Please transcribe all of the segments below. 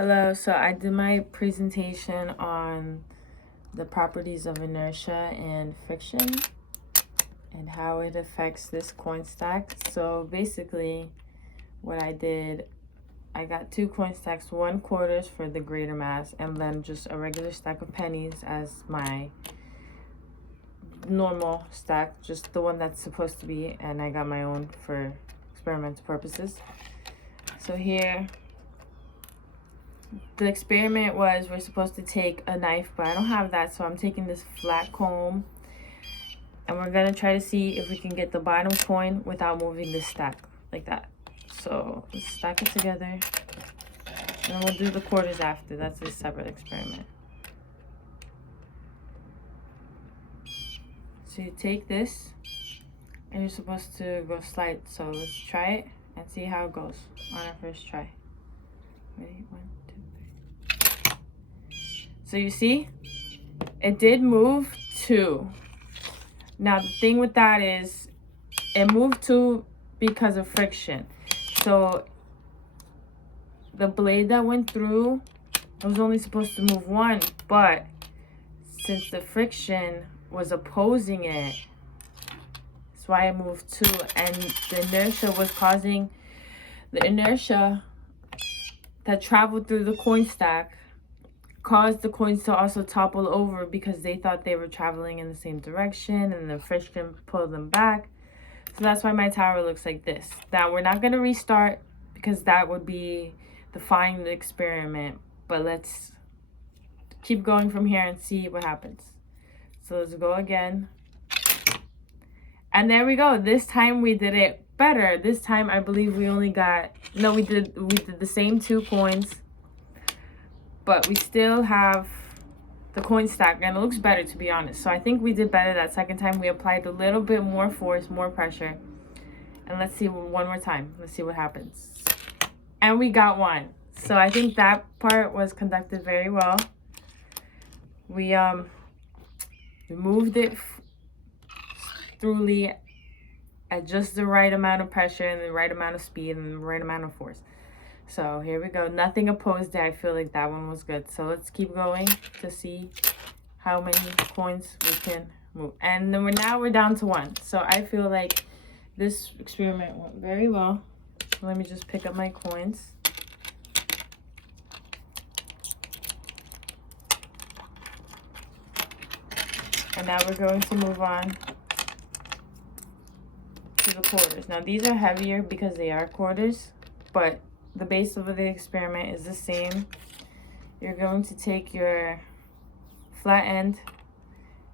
Hello, so I did my presentation on the properties of inertia and friction and how it affects this coin stack. So basically what I did, I got 2 coin stacks, 1 quarters for the greater mass and then just a regular stack of pennies as my normal stack, just the one that's supposed to be, and I got my own for experimental purposes. So here the experiment was we're supposed to take a knife, but I don't have that, so I'm taking this flat comb and we're gonna try to see if we can get the bottom coin without moving this stack like that. So let's stack it together and then we'll do the quarters after. That's a separate experiment. So you take this and you're supposed to go slide. So let's try it and see how it goes on our first try. Ready? 1, 2, 3. So you see, it did move 2. Now the thing with that is, it moved 2 because of friction. So the blade that went through, it was only supposed to move 1, but since the friction was opposing it, that's why it moved 2. And the inertia was causing the inertia that traveled through the coin stack caused the coins to also topple over because they thought they were traveling in the same direction and the friction pulled them back. So that's why my tower looks like this. Now we're not going to restart because that would be defying the experiment, but let's keep going from here and see what happens. So let's go again. And there we go. This time we did it better. This time I believe we only got, no, we did the same 2 coins, but we still have the coin stack and it looks better, to be honest. So I think we did better that second time. We applied a little bit more force, more pressure. And let's see one more time. Let's see what happens. And we got 1. So I think that part was conducted very well. We moved it throughly at just the right amount of pressure and the right amount of speed and the right amount of force. So here we go. Nothing opposed there. I feel like that one was good. So let's keep going to see how many coins we can move. And then now we're down to 1. So I feel like this experiment went very well. Let me just pick up my coins. And now we're going to move on to the quarters. Now these are heavier because they are quarters, but the base of the experiment is the same. You're going to take your flat end.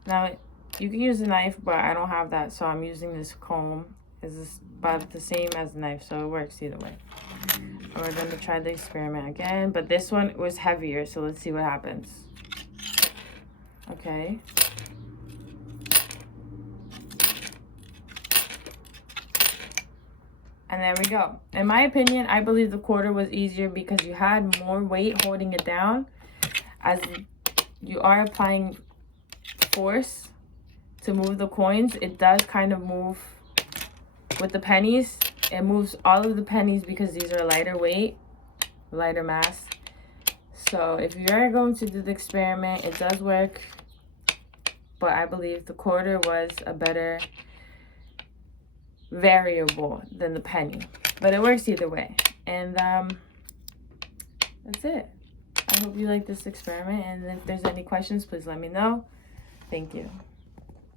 Now you can use a knife, but I don't have that, so I'm using this comb. It's about the same as the knife, so it works either way. And we're going to try the experiment again, but this one was heavier, so let's see what happens. Okay. And there we go. In my opinion, I believe the quarter was easier because you had more weight holding it down. As you are applying force to move the coins, it does kind of move with the pennies. It moves all of the pennies because these are lighter weight, lighter mass. So if you are going to do the experiment, it does work. But I believe the quarter was a better variable than the penny, but it works either way. And that's it. I hope you like this experiment, and if there's any questions, please let me know. Thank you.